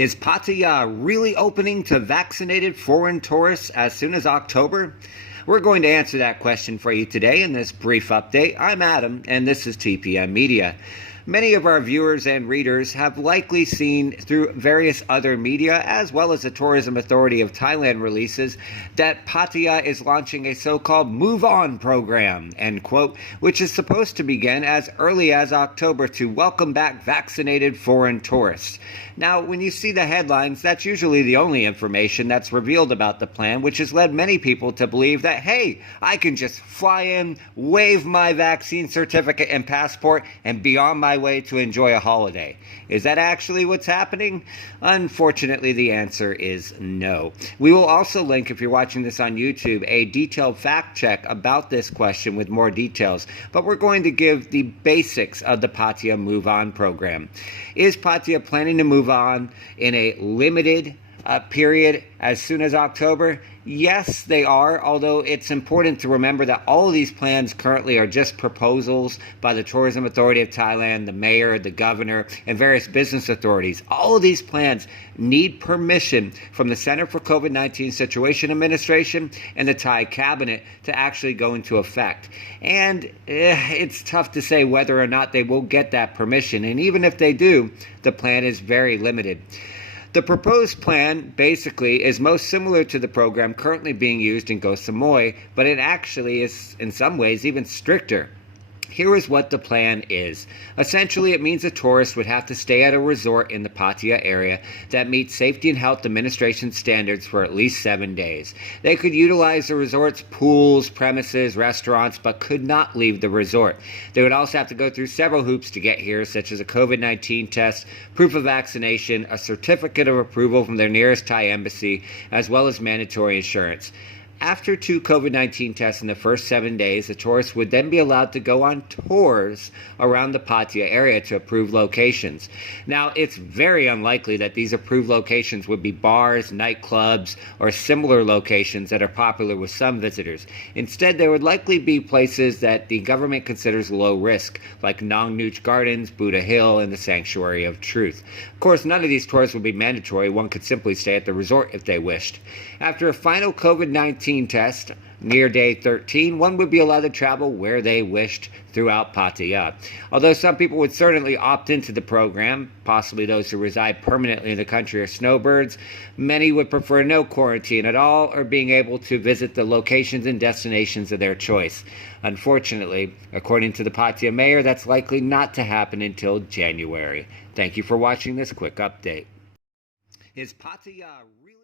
Is Pattaya really opening to vaccinated foreign tourists as soon as October? We're going to answer that question for you today in this brief update. I'm Adam, and this is TPM Media. Many of our viewers and readers have likely seen through various other media, as well as the Tourism Authority of Thailand releases, that Pattaya is launching a so-called Move On program, end quote, which is supposed to begin as early as October to welcome back vaccinated foreign tourists. Now, when you see the headlines, that's usually the only information that's revealed about the plan, which has led many people to believe that, hey, I can just fly in, wave my vaccine certificate and passport, and be on my way to enjoy a holiday. Is that actually what's happening? Unfortunately, the answer is no. We will also link, if you're watching this on YouTube, a detailed fact check about this question with more details, but we're going to give the basics of the Pattaya Move On program. Is Pattaya planning to move on in a limited period as soon as October? Yes, they are, although it's important to remember that all of these plans currently are just proposals by the Tourism Authority of Thailand, the mayor, the governor, and various business authorities. All of these plans need permission from the Center for COVID-19 Situation Administration and the Thai cabinet to actually go into effect. And it's tough to say whether or not they will get that permission, and even if they do, the plan is very limited. The proposed plan basically is most similar to the program currently being used in Koh Samui, but it actually is in some ways even stricter. Here is what the plan is. Essentially, it means a tourist would have to stay at a resort in the Pattaya area that meets Safety and Health Administration standards for at least 7 days. They could utilize the resort's pools, premises, restaurants, but could not leave the resort. They would also have to go through several hoops to get here, such as a COVID-19 test, proof of vaccination, a certificate of approval from their nearest Thai embassy, as well as mandatory insurance. After 2 COVID-19 tests in the first 7 days, the tourists would then be allowed to go on tours around the Pattaya area to approved locations. Now, it's very unlikely that these approved locations would be bars, nightclubs, or similar locations that are popular with some visitors. Instead, they would likely be places that the government considers low risk, like Nong Nooch Gardens, Buddha Hill, and the Sanctuary of Truth. Of course, none of these tours would be mandatory. One could simply stay at the resort if they wished. After a final COVID-19 test near day 13, one would be allowed to travel where they wished throughout Pattaya. Although some people would certainly opt into the program, possibly those who reside permanently in the country are snowbirds, many would prefer no quarantine at all or being able to visit the locations and destinations of their choice. Unfortunately, according to the Pattaya mayor, that's likely not to happen until January. Thank you for watching this quick update. Is Pattaya really